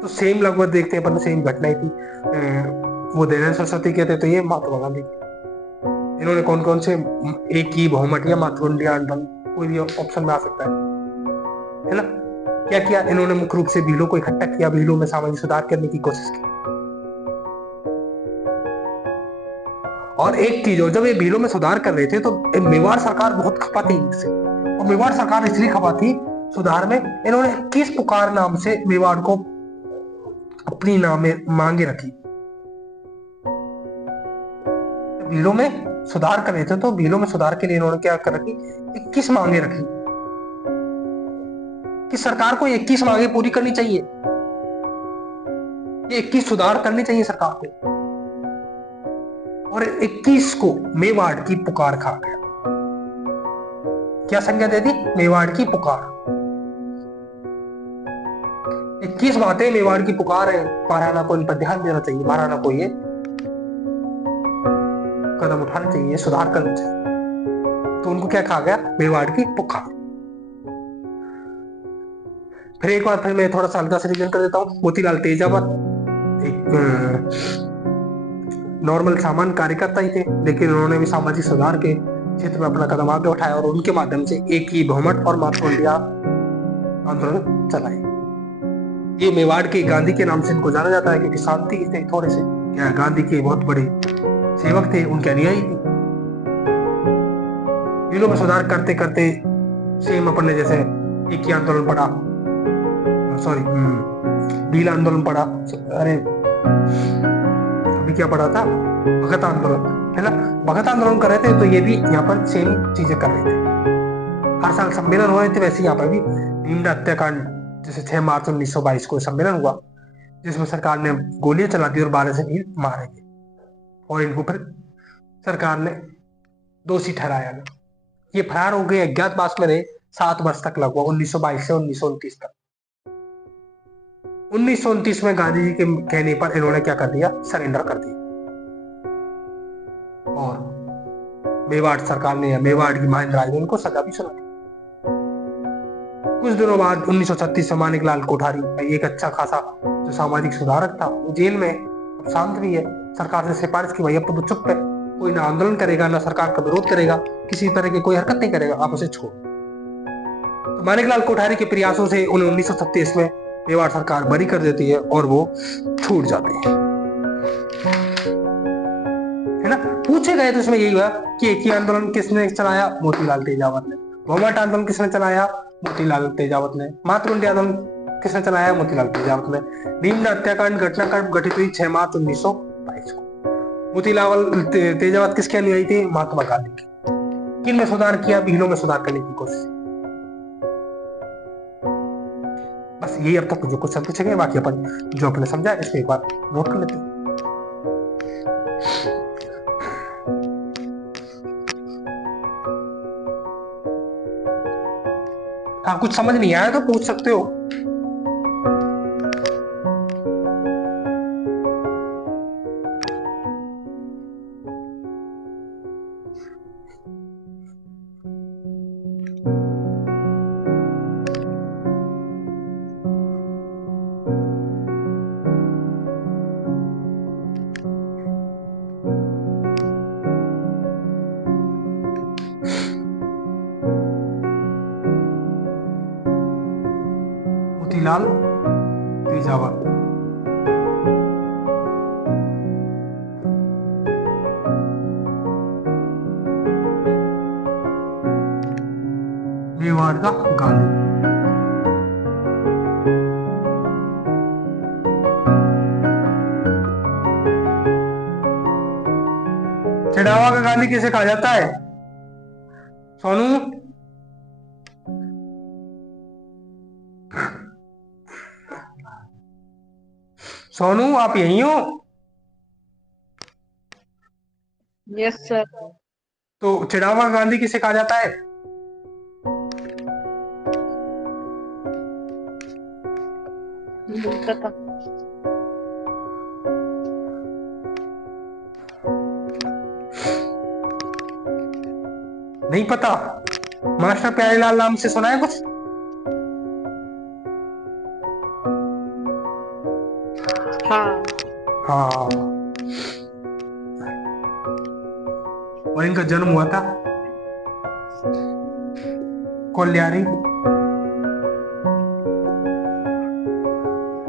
तो सेम लगभग देखते हैं अपन, सेम घटना ही थी। वो दयानंद सरस्वती कहते तो ये महात्मा गांधी। इन्होंने कौन कौन से, एक ही बहुमत या मातृवंदी आंदोलन, कोई भी ऑप्शन में आ सकता है ना? क्या किया इन्होंने? मुख्य रूप से भीलों को इकट्ठा किया, भीलों में सामाजिक सुधार करने की कोशिश की। और एक चीज, और जब ये भीलों में सुधार कर रहे थे तो मेवाड़ सरकार बहुत खपा थी इनसे, और मेवाड़ सरकार इसलिए खपा थी सुधार में, इन्होंने 21 पुकार नाम से मेवाड़ को अपनी नाम में मांगे रखी। भीलों में सुधार कर रहे थे तो भीलों में सुधार के लिए इन्होंने क्या कर रखी? 21 मांगे रखी कि सरकार को 21 मांगे पूरी करनी चाहिए, ये 21 सुधार करनी चाहिए सरकार को। और 21 को मेवाड़ की पुकार खा गया। क्या संज्ञा दे दी? मेवाड़ की पुकार। 21 बातें मेवाड़ की पुकार है, महाराणा को इन पर ध्यान देना चाहिए, महाराणा को ये कदम उठाना चाहिए, सुधार करना चाहिए। तो उनको क्या कहा गया? मेवाड़ की पुकार। फिर एक बार फिर मैं थोड़ा सा हल्का से रिवीजन कर देता हूँ। मोतीलाल तेजावत एक नॉर्मल सामान्य कार्यकर्ता ही थे, लेकिन उन्होंने भी सामाजिक सुधार के क्षेत्र में अपना कदम आगे उठाया, और उनके माध्यम से एक ही बहुमत और मातृवंदी आंदोलन चलाए। ये मेवाड़ के गांधी के नाम से इनको जाना जाता है, क्योंकि शांति थे थोड़े से, क्या गांधी के बहुत बड़े सेवक थे, उनके अनुयायी थे। भीलों में सुधार करते करते सेम अपन ने जैसे एक ही आंदोलन पढ़ा, सॉरी भील आंदोलन पढ़ा, अरे अभी क्या पढ़ा था? भगत आंदोलन, है ना? भगत आंदोलन कर रहे थे, तो ये भी यहाँ पर सेम चीजें कर रहे थे। हर साल सम्मेलन हो रहे थे, वैसे यहाँ पर भी नीम हत्याकांड, जैसे 6 मार्च 1922 को सम्मेलन हुआ, जिसमें सरकार ने गोलियां चला दी और 12 से भी मारे गए, और इनको फिर सरकार ने दोषी ठहराया गया। ये फरार हो गए, अज्ञातवास में रहे 7 वर्ष तक, लगभग 1922 से 1929 तक। 1929 में गांधी जी के कहने पर इन्होंने क्या कर दिया, सरेंडर कर दिया। और मेवाड़ सरकार ने, मेवाड़ की महेंद्र राय ने उनको सजा भी सुनाई। कुछ दिनों बाद 1936 में मानिकलाल कोठारी, एक अच्छा खासा जो सामाजिक सुधारक था, वो जेल में, अब शांत भी है। सरकार से सिफारिश की, भाई अब तो वो चुप है, कोई ना आंदोलन करेगा ना सरकार का विरोध करेगा, किसी तरह की कोई हरकत नहीं करेगा, आप उसे छोड़। तो मानिकलाल कोठारी के प्रयासों से उन्हें 1937 में मेवाड़ सरकार बरी कर देती है और वो छूट जाते हैं, है ना। पूछे गए तो इसमें यही हुआ कि एक ही आंदोलन किसने चलाया, मोतीलाल तेजावत ने। मोहम्मद आंदोलन किसने चलाया, मोतीलाल तेजावत ने। मातृवंदना आंदोलन किसने चलाया, मोतीलाल तेजावत ने। भीम हत्याकांड घटना कब घटित हुई, 6 मार्च 1922 को। मोतीलाल तेजावत किसके अनुयायी थे, महात्मा गांधी के। किन में सुधार किया, भीलों में सुधार करने की कोशिश। बस यही अब तक जो क्वेश्चन पूछे गए, बाकी अपन जो अपने समझा इसको एक बार नोट कर लेते हैं। हाँ, कुछ समझ नहीं आया तो पूछ सकते हो। मोतीलाल तेजावत, मेवाड़ का गांधी। चिड़ावा का गांधी किसे कहा जाता है, सोनू? सोनू, आप यहीं हो? Yes sir. तो चिड़ावा का गांधी किसे कहा जाता है? नहीं पता। नहीं पता? मास्टर प्यारेलाल नाम से सुना है कुछ? हाँ। हाँ। और इनका जन्म हुआ था कोल्यारी,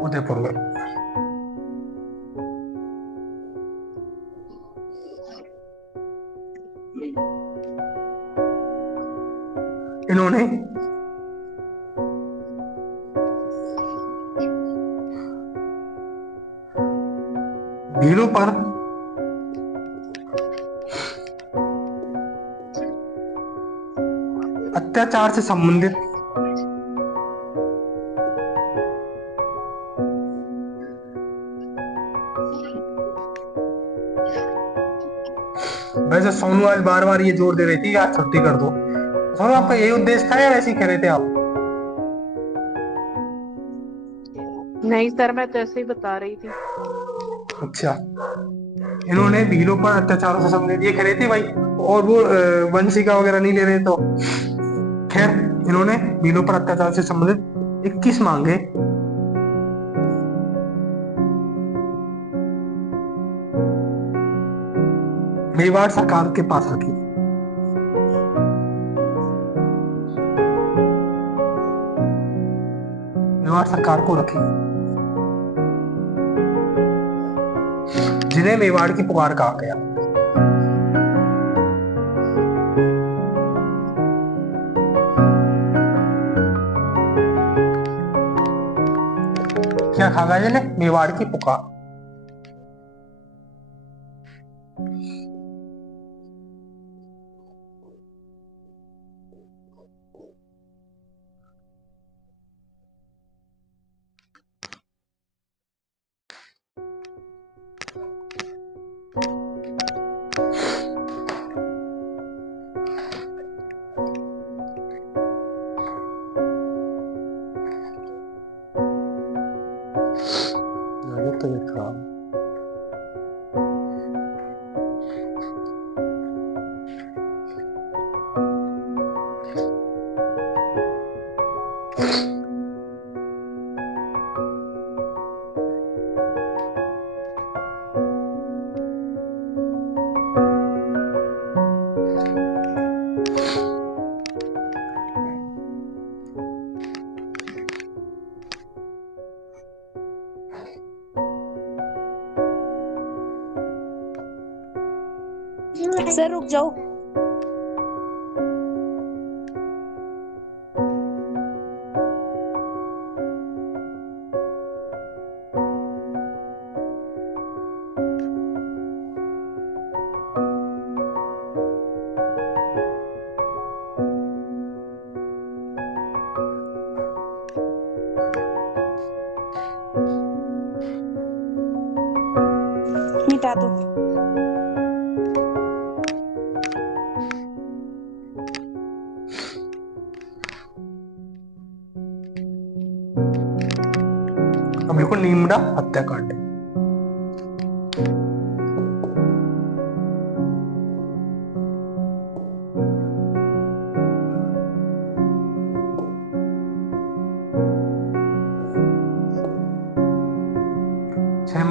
उदयपुर में। इन्होंने भीलों पर अत्याचार से संबंधित वैसे सोनू आज बार बार ये जोर दे रही थी आज छुट्टी कर दो। सोनू, आपका यही उद्देश्य था या वैसे ही कह रहे थे आप? नहीं सर, मैं तो ऐसे ही बता रही थी। अच्छा। इन्होंने भीलों पर अत्याचारों से संबंधित ये कह रहे थे भाई, और वो वंशिका वगैरह नहीं ले रहे तो खैर, इन्होंने भीलों पर अत्याचार से संबंधित 21 मांगे मेवाड़ सरकार के पास रखी। मेवाड़ सरकार को रखी, जिन्हें मेवाड़ की पुकार कहा गया। क्या कहा गया जिन्हें, मेवाड़ की पुकार। तबीयत खराब। सर रुक जाओ। मिटा दो। अब देखो नीमड़ा हत्याकांड।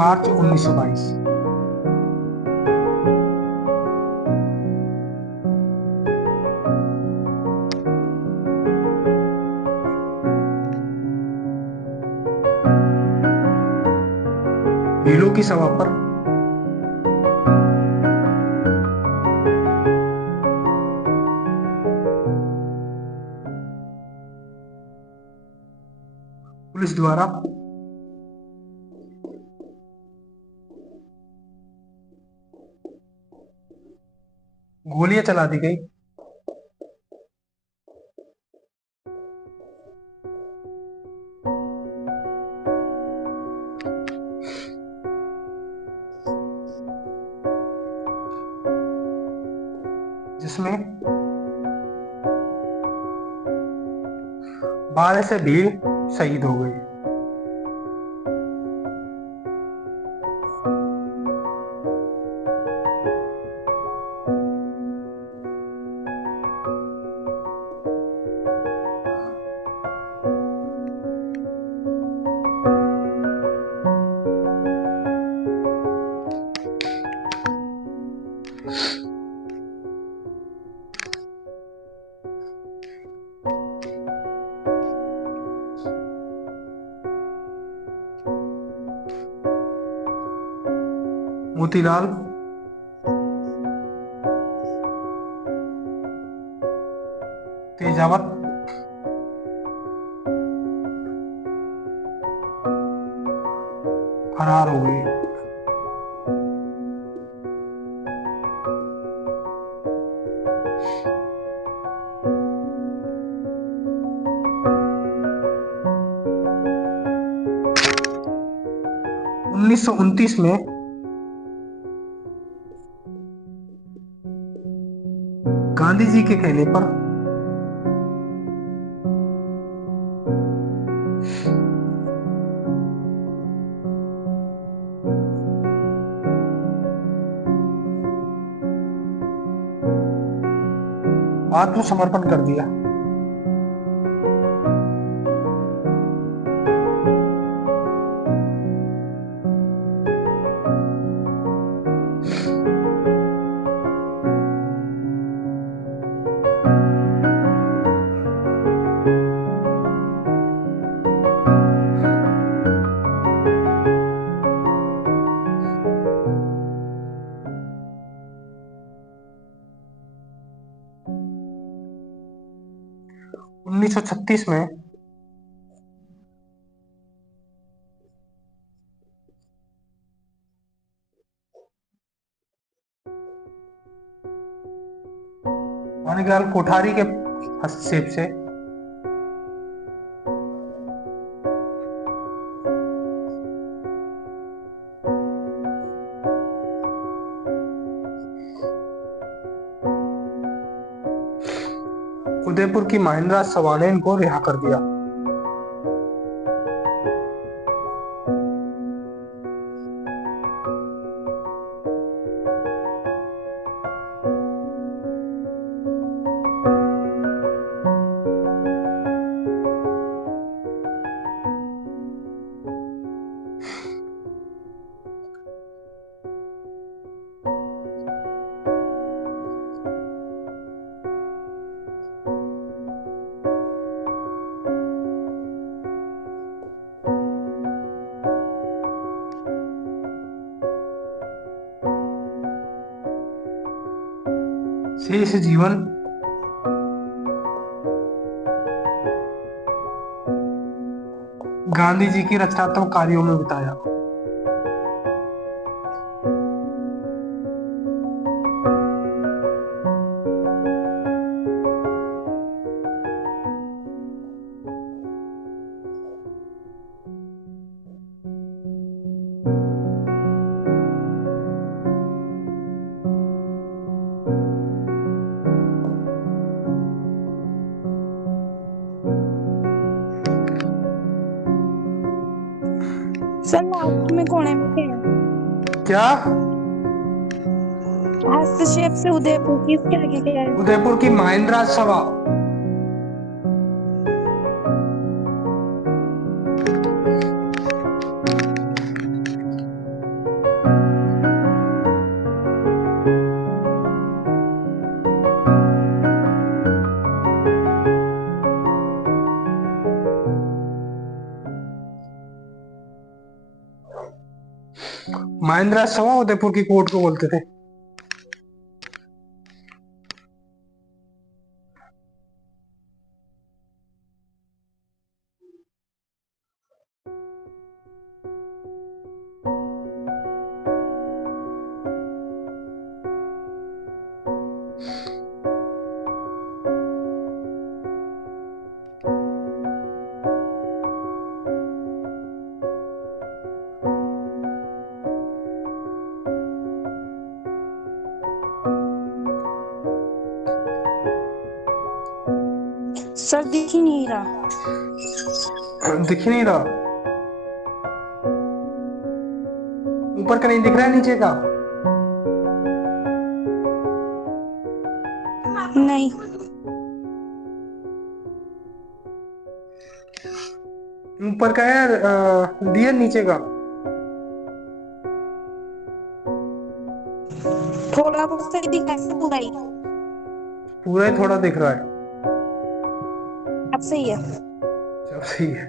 मार्च 1922। भीलों की सभा पर पुलिस द्वारा गोलियां चला दी गई। जिसमें 12 से भील शहीद हो गए। मोतीलाल तेजावत फरार हो गए। उन्नीस सौ 29 में गांधी जी के कहने पर आत्मसमर्पण कर दिया। उन्नीस सौ 36 में माणिकलाल कोठारी के हस्तक्षेप से उदयपुर की महिंद्रा सभा ने इनको रिहा कर दिया। शेष जीवन गांधी जी की रचनात्मक कार्यों में बिताया। सर लास्ट में कोने में थे। क्या? हस्तक्षेप से उदयपुर की इसके आगे क्या है? उदयपुर की महिंद्रा सभा। महिंद्रा सभा उदयपुर की कोर्ट को बोलते थे। सर दिख ही नहीं रहा। दिख ही नहीं रहा। ऊपर का नहीं दिख रहा है, नीचे का? नहीं। ऊपर का है डियर, नीचे का? थोड़ा बहुत सही दिख रहा है, पूरा ही। पूरा ही थोड़ा दिख रहा है। अब सही है। चल सही है।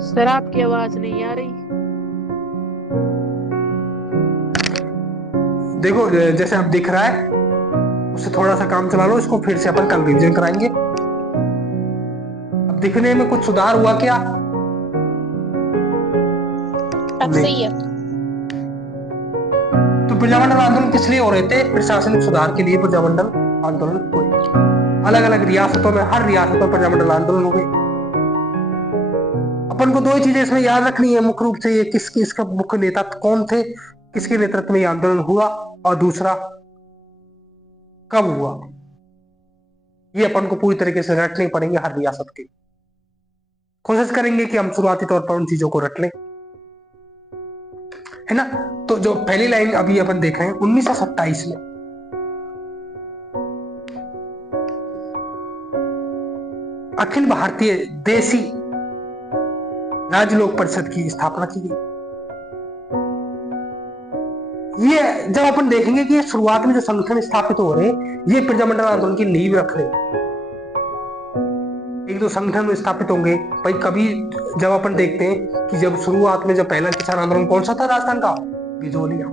सर आपकी आवाज नहीं आ रही। देखो जैसे अब दिख रहा है, उससे थोड़ा सा काम चला लो, इसको फिर से अपन कल रिवीजन कराएंगे। अब दिखने में कुछ सुधार हुआ क्या? अब सही है। तो प्रजामंडल आंदोलन किस लिए हो रहे थे? प्रशासनिक सुधार के लिए प्रजामंडल आंदोलन हुए। अलग अलग रियासतों में, हर रियासत में प्रजामंडल आंदोलन हो गए। अपन को दो ही चीजें इसमें याद रखनी है मुख्य रूप से, ये इसका मुख्य नेता कौन थे, किसके नेतृत्व में ये आंदोलन हुआ, और दूसरा कब हुआ। ये अपन को पूरी तरीके से रटने पड़ेंगे हर रियासत के। कोशिश करेंगे कि हम शुरुआती तौर पर उन चीजों को रट लें, है ना। तो जो पहली लाइन अभी अपन देख रहे हैं 1927 में अखिल भारतीय देसी राज्य लोक परिषद की स्थापना की गई। ये जब अपन देखेंगे कि ये शुरुआत में जो संगठन स्थापित हो रहे हैं, ये प्रजामंडल आंदोलन की नींव रख रहे हैं। एक दो संगठन स्थापित होंगे भाई। कभी जब अपन देखते हैं कि जब शुरुआत में जब पहला किसान आंदोलन कौन सा था राजस्थान का? बिजोलिया।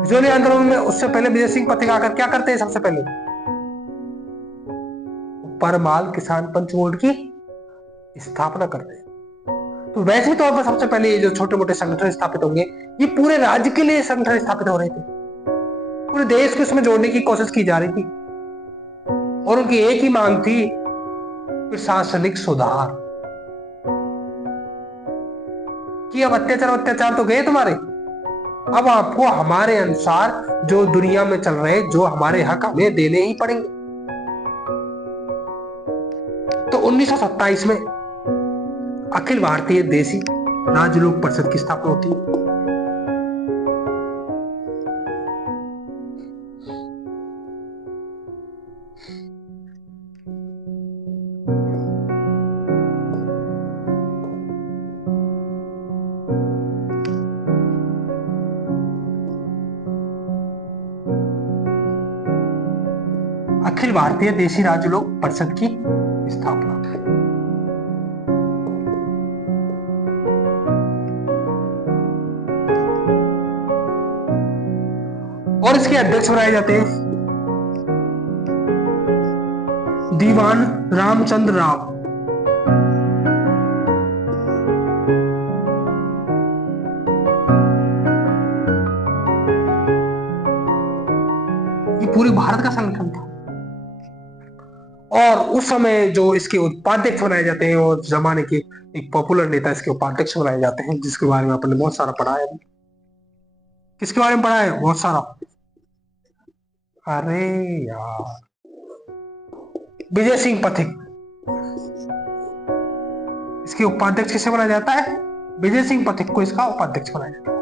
बिजोलिया आंदोलन में उससे पहले विजय सिंह पत्रिका क्या करते हैं? सबसे पहले परमाल किसान पंच बोर्ड की स्थापना करते हैं। तो वैसे तौर पर सबसे पहले ये जो छोटे मोटे संगठन स्थापित होंगे, ये पूरे राज्य के लिए संगठन स्थापित हो रहे थे। पूरे देश को इसमें जोड़ने की कोशिश की जा रही थी, और उनकी एक ही मांग थी, प्रशासनिक सुधार। कि अब अत्याचार तो गए तुम्हारे, अब आपको हमारे अनुसार जो दुनिया में चल रहे, जो हमारे हक हमें देने ही पड़ेंगे। तो 1927 में अखिल भारतीय देसी राज्य लोक परिषद की स्थापना होती है? अखिल भारतीय देसी राज्य लोक परिषद की स्थापना। और इसके अध्यक्ष बनाए जाते हैं दीवान रामचंद्र राव। ये पूरे भारत का संगठन था। और उस समय जो इसके उपाध्यक्ष बनाए जाते हैं और जमाने के एक पॉपुलर नेता इसके उपाध्यक्ष बनाए जाते हैं, जिसके बारे में आपने बहुत सारा पढ़ा है। किसके बारे में पढ़ा है बहुत सारा? अरे यार, विजय सिंह पथिक। इसके उपाध्यक्ष किसे बनाया जाता है? विजय सिंह पथिक को इसका उपाध्यक्ष बनाया जाता है।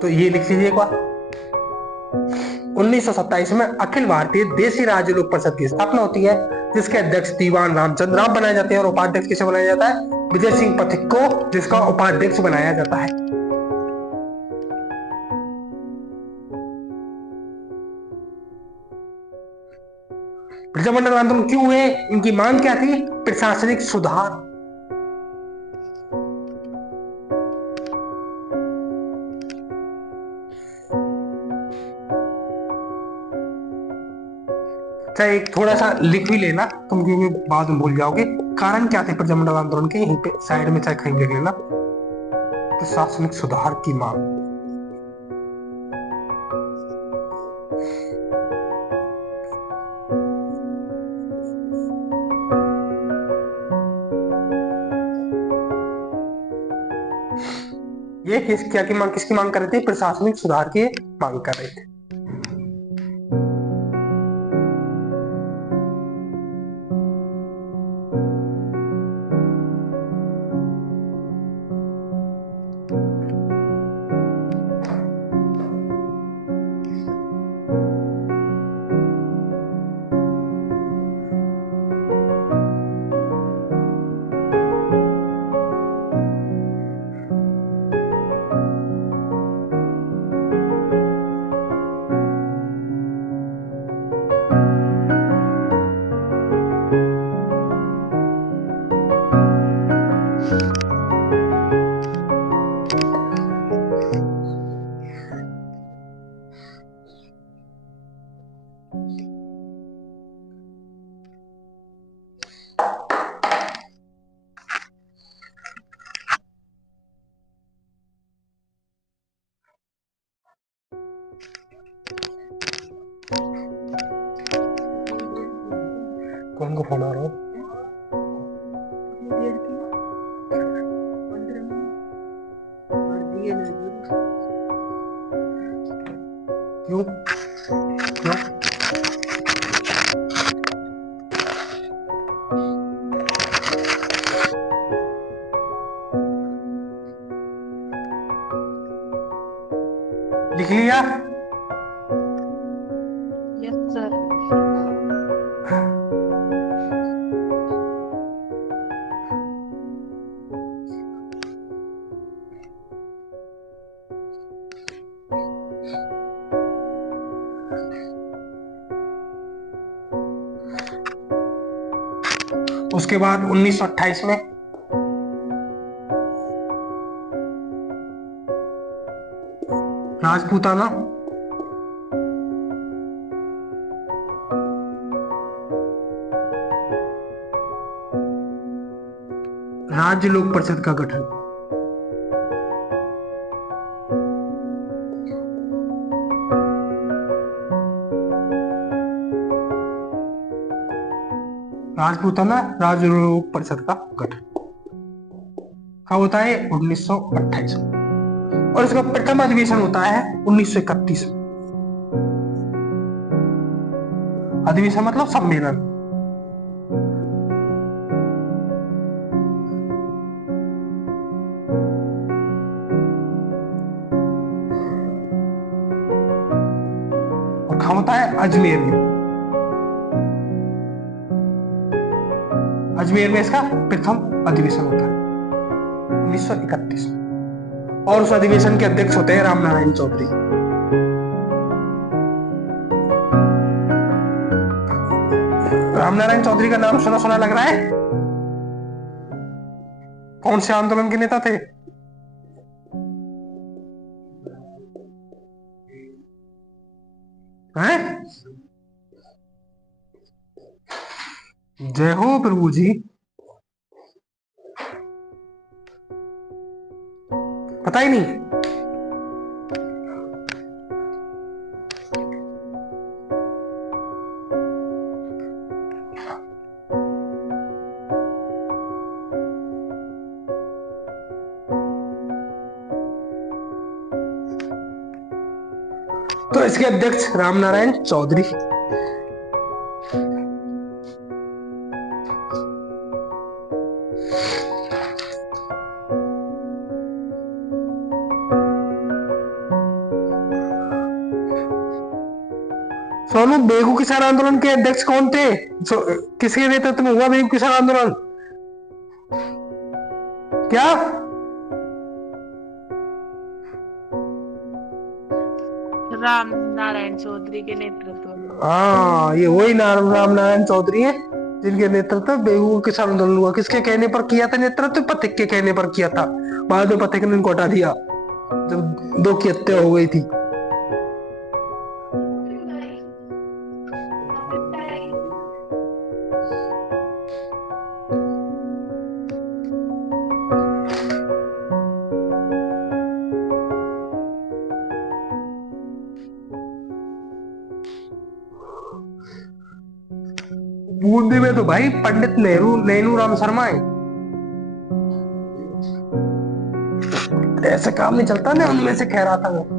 तो ये लिख लीजिए एक बार। 1927 में अखिल भारतीय देसी राज्य लोक परिषद की स्थापना होती है, जिसके अध्यक्ष दीवान रामचंद्र राव बनाए जाते हैं और उपाध्यक्ष किसे बनाया जाता है? विजय सिंह पथिक को, जिसका उपाध्यक्ष बनाया जाता है। प्रजामंडल आंदोलन क्यों हुए? इनकी मांग क्या थी? प्रशासनिक सुधार। चाहे एक थोड़ा सा लिख भी लेना तुम, क्योंकि बाद में भूल जाओगे। कारण क्या थे प्रजामंडल आंदोलन के? यहीं पे साइड में चाहे कहीं लिख लेना। प्रशासनिक सुधार की मांग। ये क्या की मांग, किसकी मांग कर रहे थे? प्रशासनिक सुधार की मांग कर रहे थे। कौन को फोन आ रहा है? क्यों क्यों? लिख लिया? Yes sir. उसके बाद 1928 में राजपूताना राज्य लोक परिषद का गठन। राजपूताना राज्य लोक परिषद का गठन। कब होता है? 1928 में। और इसका प्रथम अधिवेशन होता है 1931 में। अधिवेशन मतलब सम्मेलन। और कहाँ होता है? अजमेर में। अजमेर में इसका प्रथम अधिवेशन होता है 1931 में। और उस अधिवेशन के अध्यक्ष होते हैं रामनारायण चौधरी। रामनारायण चौधरी का नाम सुना सुना लग रहा है। कौन से आंदोलन के नेता थे? हैं? जय हो प्रभु जी। पता ही नहीं। तो इसके अध्यक्ष रामनारायण चौधरी। सोनू, बेगू किसान आंदोलन के अध्यक्ष कौन थे? किसके नेतृत्व में हुआ बेगू किसान आंदोलन? क्या? राम नारायण चौधरी के नेतृत्व में। हाँ, ये वही राम नारायण चौधरी है जिनके नेतृत्व बेगू किसान आंदोलन हुआ। किसके कहने पर किया था नेतृत्व? पथिक के कहने पर किया था। बाद में पथिक ने इनको हटा दिया जब 2 की हत्या हो गई थी। बूंदी में तो भाई पंडित नैनूराम शर्मा है। ऐसे काम नहीं चलता ना, उनमें से कह रहा था मैं।